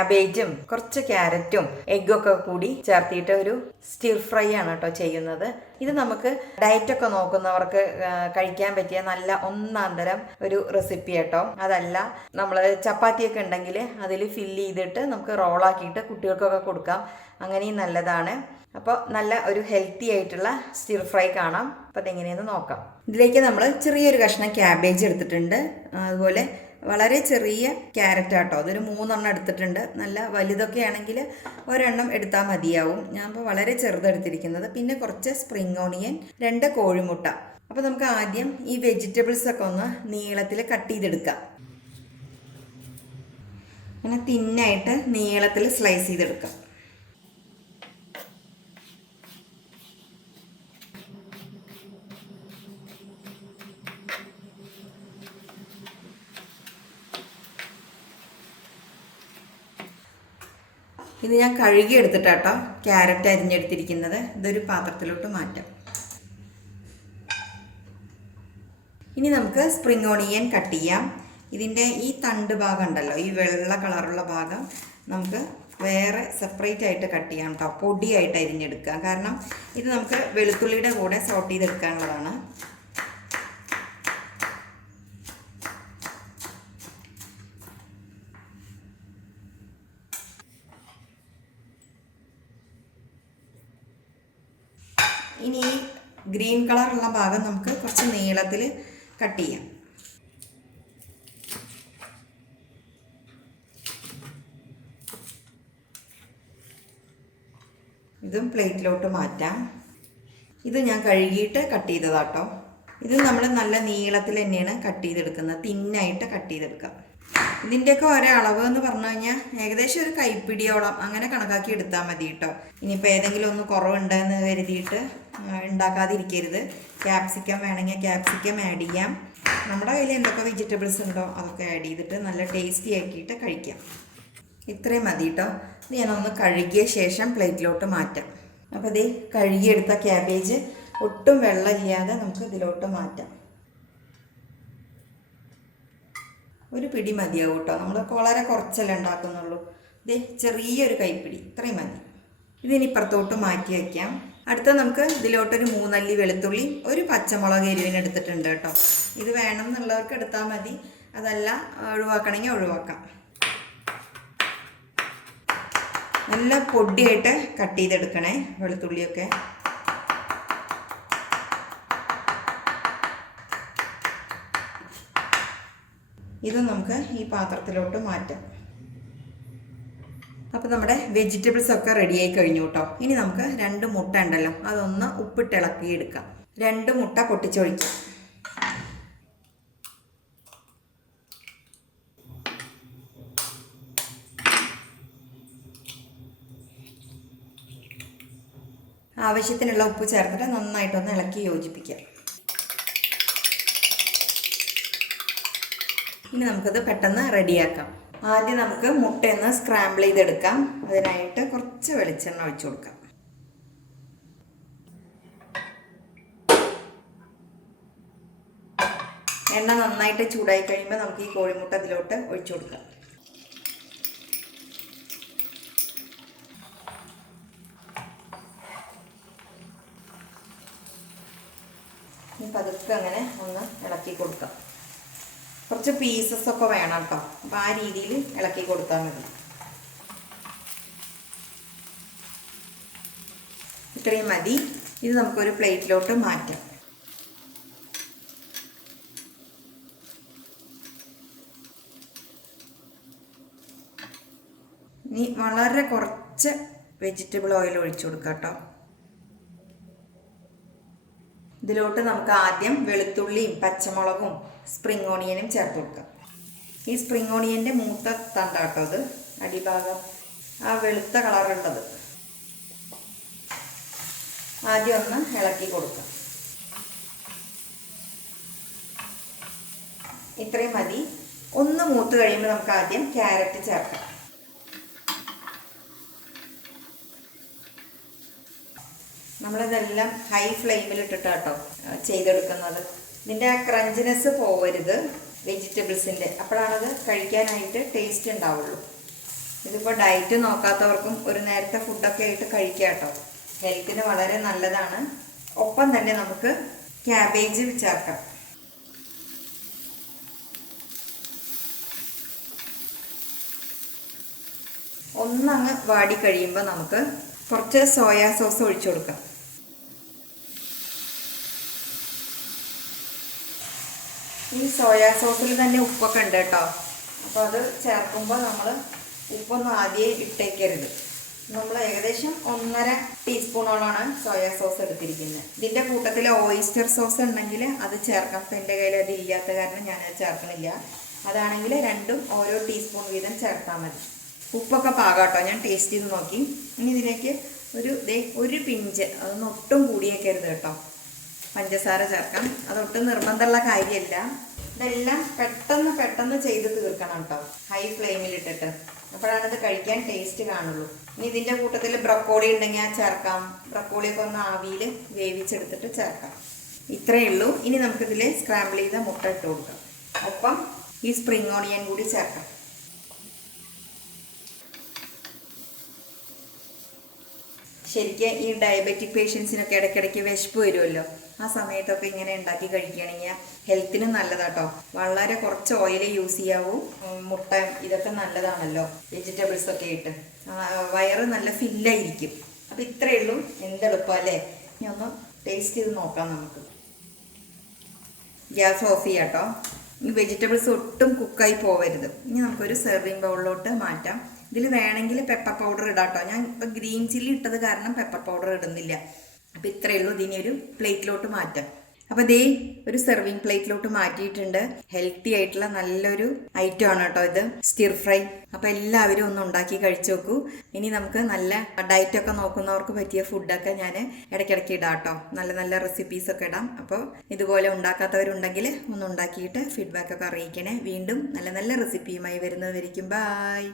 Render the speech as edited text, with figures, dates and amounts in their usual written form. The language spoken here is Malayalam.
ക്യാബേജും കുറച്ച് ക്യാരറ്റും എഗ്ഗൊക്കെ കൂടി ചേർത്തിട്ട് ഒരു സ്റ്റിർ ഫ്രൈ ആണ് കേട്ടോ ചെയ്യുന്നത്. ഇത് നമുക്ക് ഡയറ്റൊക്കെ നോക്കുന്നവർക്ക് കഴിക്കാൻ പറ്റിയ നല്ല ഒന്നാന്തരം ഒരു റെസിപ്പി കേട്ടോ. അതല്ല നമ്മൾ ചപ്പാത്തിയൊക്കെ ഉണ്ടെങ്കിൽ അതിൽ ഫില്ല് ചെയ്തിട്ട് നമുക്ക് റോളാക്കിയിട്ട് കുട്ടികൾക്കൊക്കെ കൊടുക്കാം, അങ്ങനെയും നല്ലതാണ്. അപ്പോൾ നല്ല ഒരു ഹെൽത്തി ആയിട്ടുള്ള സ്റ്റിർ ഫ്രൈ കാണാം. അപ്പോൾ അതെങ്ങനെയെന്ന് നോക്കാം. ഇതിലേക്ക് നമ്മൾ ചെറിയൊരു കഷ്ണം ക്യാബേജ് എടുത്തിട്ടുണ്ട്, അതുപോലെ വളരെ ചെറിയ ക്യാരറ്റ് ആട്ടോ, അതൊരു 3 എടുത്തിട്ടുണ്ട്. നല്ല വലുതൊക്കെ ആണെങ്കിൽ ഒരെണ്ണം എടുത്താൽ മതിയാവും. ഞാൻ ഇപ്പോൾ വളരെ ചെറുതെടുത്തിരിക്കുന്നത്. പിന്നെ കുറച്ച് സ്പ്രിംഗ് ഓണിയൻ, 2 കോഴിമുട്ട. അപ്പോൾ നമുക്ക് ആദ്യം ഈ വെജിറ്റബിൾസൊക്കെ ഒന്ന് നീളത്തിൽ കട്ട് ചെയ്തെടുക്കാം. അങ്ങനെ തിന്നായിട്ട് നീളത്തിൽ സ്ലൈസ് ചെയ്തെടുക്കാം. ഇത് ഞാൻ കഴുകി എടുത്തിട്ടാട്ടോ ക്യാരറ്റ് അരിഞ്ഞെടുത്തിരിക്കുന്നത്. ഇതൊരു പാത്രത്തിലോട്ട് മാറ്റാം. ഇനി നമുക്ക് സ്പ്രിംഗ് ഓണിയൻ കട്ട് ചെയ്യാം. ഇതിൻ്റെ ഈ തണ്ട് ഭാഗം ഉണ്ടല്ലോ, ഈ വെള്ള കളറുള്ള ഭാഗം നമുക്ക് വേറെ സെപ്പറേറ്റ് ആയിട്ട് കട്ട് ചെയ്യാം കേട്ടോ. പൊടിയായിട്ട് അരിഞ്ഞെടുക്കുക, കാരണം ഇത് നമുക്ക് വെളുത്തുള്ളിയുടെ കൂടെ സോട്ട് ചെയ്തെടുക്കാനുള്ളതാണ്. ഇനി ഈ ഗ്രീൻ കളറുള്ള ഭാഗം നമുക്ക് കുറച്ച് നീളത്തിൽ കട്ട് ചെയ്യാം. ഇതും പ്ലേറ്റിലോട്ട് മാറ്റാം. ഇത് ഞാൻ കഴുകിയിട്ട് കട്ട് ചെയ്തതാട്ടോ. ഇത് നമ്മൾ നല്ല നീളത്തിൽ തന്നെയാണ് കട്ട് ചെയ്തെടുക്കുന്നത്, തിന്നായിട്ട് കട്ട് ചെയ്തെടുക്കാം. ഇതിൻ്റെയൊക്കെ ഒരളവ് എന്ന് പറഞ്ഞു കഴിഞ്ഞാൽ ഏകദേശം ഒരു കൈപ്പിടിയോളം അങ്ങനെ കണക്കാക്കി എടുത്താൽ മതി കേട്ടോ. ഇനിയിപ്പോൾ ഏതെങ്കിലും ഒന്ന് കുറവുണ്ടെന്ന് കരുതിയിട്ട് ഉണ്ടാക്കാതിരിക്കരുത്. ക്യാപ്സിക്കം വേണമെങ്കിൽ ക്യാപ്സിക്കം ആഡ് ചെയ്യാം. നമ്മുടെ കയ്യിൽ എന്തൊക്കെ വെജിറ്റബിൾസ് ഉണ്ടോ അതൊക്കെ ആഡ് ചെയ്തിട്ട് നല്ല ടേസ്റ്റി ആക്കിയിട്ട് കഴിക്കാം. ഇത്രയും മതി കേട്ടോ. ഇത് ഞാനൊന്ന് കഴുകിയ ശേഷം പ്ലേറ്റിലോട്ട് മാറ്റാം. അപ്പോൾ ഇത് കഴുകിയെടുത്ത ക്യാബേജ് ഒട്ടും വെള്ളമില്ലാതെ നമുക്ക് ഇതിലോട്ട് മാറ്റാം. ഒരു പിടി മതിയാവും കേട്ടോ, നമ്മൾ വളരെ കുറച്ചല്ലേ ഉണ്ടാക്കുന്നുള്ളൂ. ഇതേ ചെറിയൊരു കൈപ്പിടി, ഇത്രയും മതി. ഇതിനി ഇപ്പുറത്തോട്ട് മാറ്റി വയ്ക്കാം. അടുത്ത നമുക്ക് ഇതിലോട്ടൊരു 3 അല്ലി വെളുത്തുള്ളി, ഒരു പച്ചമുളക് എരിവിന് എടുത്തിട്ടുണ്ട് കേട്ടോ. ഇത് വേണം എന്നുള്ളവർക്ക് എടുത്താൽ മതി, അതല്ല ഒഴിവാക്കണമെങ്കിൽ ഒഴിവാക്കാം. നല്ല പൊടിയായിട്ട് കട്ട് ചെയ്തെടുക്കണേ വെളുത്തുള്ളിയൊക്കെ. ഇത് നമുക്ക് ഈ പാത്രത്തിലോട്ട് മാറ്റാം. അപ്പോൾ നമ്മുടെ വെജിറ്റബിൾസ് ഒക്കെ റെഡിയായി കഴിഞ്ഞു കേട്ടോ. ഇനി നമുക്ക് 2 മുട്ട ഉണ്ടല്ലോ, അതൊന്ന് ഉപ്പിട്ട് ഇളക്കിയെടുക്കാം. 2 മുട്ട പൊട്ടിച്ചൊഴിക്കാം. ആവശ്യത്തിനുള്ള ഉപ്പ് ചേർത്തിട്ട് നന്നായിട്ടൊന്ന് ഇളക്കി യോജിപ്പിക്കാം. ഇനി നമുക്കത് പെട്ടെന്ന് റെഡിയാക്കാം. ആദ്യം നമുക്ക് മുട്ടയൊന്ന് സ്ക്രാമ്പിൾ ചെയ്തെടുക്കാം. അതിനായിട്ട് കുറച്ച് വെളിച്ചെണ്ണ ഒഴിച്ചു കൊടുക്കാം. എണ്ണ നന്നായിട്ട് ചൂടായി കഴിയുമ്പോൾ നമുക്ക് ഈ കോഴിമുട്ട അതിലോട്ട് ഒഴിച്ചു കൊടുക്കാം. പതുക്കെ അങ്ങനെ ഒന്ന് ഇളക്കി കൊടുക്കാം. കുറച്ച് പീസസ് ഒക്കെ വേണം കേട്ടോ, അപ്പോൾ ആ രീതിയിൽ ഇളക്കി കൊടുത്താൽ മതി. ഇത്രയും മതി. ഇത് നമുക്കൊരു പ്ലേറ്റിലോട്ട് മാറ്റാം. ഇനി വളരെ കുറച്ച് വെജിറ്റബിൾ ഓയിൽ ഒഴിച്ചു കൊടുക്കാം കേട്ടോ. ഇതിലോട്ട് നമുക്ക് ആദ്യം വെളുത്തുള്ളിയും പച്ചമുളകും സ്പ്രിംഗ് ഓണിയനും ചേർത്ത് കൊടുക്കാം. ഈ സ്പ്രിംഗ് ഓണിയൻ്റെ മൂത്ത തണ്ടാട്ടോ അത്, അടിഭാഗം ആ വെളുത്ത കളറുള്ളത്. ആദ്യം ഒന്ന് ഇളക്കി കൊടുക്കാം. ഇത്രയും മതി. ഒന്ന് മൂത്ത് കഴിയുമ്പോൾ നമുക്ക് ആദ്യം ക്യാരറ്റ് ചേർക്കാം. നമ്മളിതെല്ലാം ഹൈ ഫ്ലെയിമിലിട്ടിട്ടാട്ടോ ചെയ്തെടുക്കുന്നത്. ഇതിൻ്റെ ആ ക്രഞ്ചിനെസ് പോവരുത് വെജിറ്റബിൾസിൻ്റെ, അപ്പോഴാണത് കഴിക്കാനായിട്ട് ടേസ്റ്റ് ഉണ്ടാവുള്ളൂ. ഇതിപ്പോൾ ഡയറ്റ് നോക്കാത്തവർക്കും ഒരു നേരത്തെ ഫുഡൊക്കെ ആയിട്ട് കഴിക്കാം കേട്ടോ. ഹെൽത്തിന് വളരെ നല്ലതാണ്. ഒപ്പം തന്നെ നമുക്ക് ക്യാബേജ് ചേർക്കാം. ഒന്നങ്ങ് വാടി കഴിയുമ്പോൾ നമുക്ക് കുറച്ച് സോയാ സോസ് ഒഴിച്ചു കൊടുക്കാം. ഈ സോയാ സോസിൽ തന്നെ ഉപ്പൊക്കെ ഉണ്ട് കേട്ടോ. അപ്പോൾ അത് ചേർക്കുമ്പോൾ നമ്മൾ ഉപ്പൊന്നും ആദ്യം ഇട്ടേക്കരുത്. നമ്മൾ ഏകദേശം 1.5 ടീസ്പൂണോളാണ് സോയാ സോസ് എടുത്തിരിക്കുന്നത്. ഇതിൻ്റെ കൂട്ടത്തിൽ ഓയിസ്റ്റർ സോസ് ഉണ്ടെങ്കിൽ അത് ചേർക്കാം. അപ്പം എൻ്റെ കയ്യിൽ അത് ഇല്ലാത്ത കാരണം ഞാനത് ചേർക്കണില്ല. അതാണെങ്കിൽ രണ്ടും ഓരോ ടീസ്പൂൺ വീതം ചേർത്താൽ മതി. ഉപ്പൊക്കെ പാകാട്ടോ, ഞാൻ ടേസ്റ്റ് ചെയ്ത് നോക്കി. ഇനി ഇതിലേക്ക് ഒരു പിഞ്ച്, അതൊന്നും ഒട്ടും കൂടിയേക്കരുത് കേട്ടോ, പഞ്ചസാര ചേർക്കാം. അതൊട്ടും നിർബന്ധമുള്ള കാര്യമല്ല. ഇതെല്ലാം പെട്ടെന്ന് ചെയ്ത് തീർക്കണം കേട്ടോ, ഹൈ ഫ്ലെയിമിലിട്ടിട്ട്. അപ്പോഴാണ് ഇത് കഴിക്കാൻ ടേസ്റ്റ് കാണുള്ളൂ. ഇനി ഇതിൻ്റെ കൂട്ടത്തിൽ ബ്രക്കോളി ഉണ്ടെങ്കിൽ അത് ചേർക്കാം. ബ്രക്കോളിയൊക്കെ ഒന്ന് ആവിയിൽ വേവിച്ചെടുത്തിട്ട് ചേർക്കാം. ഇത്രയേ ഉള്ളൂ. ഇനി നമുക്കിതിൽ സ്ക്രാമ്പിൾ ചെയ്ത മുട്ട ഇട്ട് കൊടുക്കാം. ഒപ്പം ഈ സ്പ്രിംഗ് ഓണിയൻ കൂടി ചേർക്കാം. ശരിക്കും ഈ ഡയബറ്റിക് പേഷ്യൻസിനൊക്കെ ഇടയ്ക്കിടയ്ക്ക് വിശപ്പ് വരുമല്ലോ. ആ സമയത്തൊക്കെ ഇങ്ങനെ ഉണ്ടാക്കി കഴിക്കുകയാണെങ്കിൽ ഹെൽത്തിന് നല്ലതാട്ടോ. വളരെ കുറച്ച് ഓയിൽ യൂസ് ചെയ്യാവൂ. മുട്ട ഇതൊക്കെ നല്ലതാണല്ലോ, വെജിറ്റബിൾസൊക്കെ ഇട്ട് വയറ് നല്ല ഫില്ലായിരിക്കും. അപ്പോൾ ഇത്രയേ ഉള്ളൂ. എന്തെളുപ്പം അല്ലേ? ഇനി ഒന്ന് ടേസ്റ്റ് ചെയ്ത് നോക്കാം നമുക്ക്. ഗ്യാസ് ഓഫ് ചെയ്യാം കേട്ടോ. ഈ വെജിറ്റബിൾസ് ഒട്ടും കുക്കായി പോവരുത്. ഇനി നമുക്കൊരു സെർവിങ് ബൗളിലോട്ട് മാറ്റാം. ഇതിൽ വേണമെങ്കിൽ പെപ്പർ പൗഡർ ഇടാം കേട്ടോ. ഞാൻ ഇപ്പോൾ ഗ്രീൻ ചില്ലി ഇട്ടത് കാരണം പെപ്പർ പൗഡർ ഇടുന്നില്ല. അപ്പോൾ ഇത്രയേ ഉള്ളൂ. ഇതിനെ ഒരു പ്ലേറ്റിലോട്ട് മാറ്റാം. അപ്പോൾ ദേ ഒരു സെർവിങ് പ്ലേറ്റിലോട്ട് മാറ്റിയിട്ടുണ്ട്. ഹെൽത്തി ആയിട്ടുള്ള നല്ലൊരു ഐറ്റം ആണ് കേട്ടോ ഇത്, സ്റ്റിർ ഫ്രൈ. അപ്പോൾ എല്ലാവരും ഒന്ന് ഉണ്ടാക്കി കഴിച്ചു നോക്കൂ. ഇനി നമുക്ക് നല്ല ഡയറ്റൊക്കെ നോക്കുന്നവർക്ക് പറ്റിയ ഫുഡൊക്കെ ഞാൻ ഇടയ്ക്കിടയ്ക്ക് ഇടാം കേട്ടോ. നല്ല നല്ല റെസിപ്പീസൊക്കെ ഇടാം. അപ്പോൾ ഇതുപോലെ ഉണ്ടാക്കാത്തവരുണ്ടെങ്കിൽ ഒന്ന് ഉണ്ടാക്കിയിട്ട് ഫീഡ്ബാക്കൊക്കെ അറിയിക്കണേ. വീണ്ടും നല്ല നല്ല റെസിപ്പിയുമായി വരുന്നവരിക്കും. ബായ്.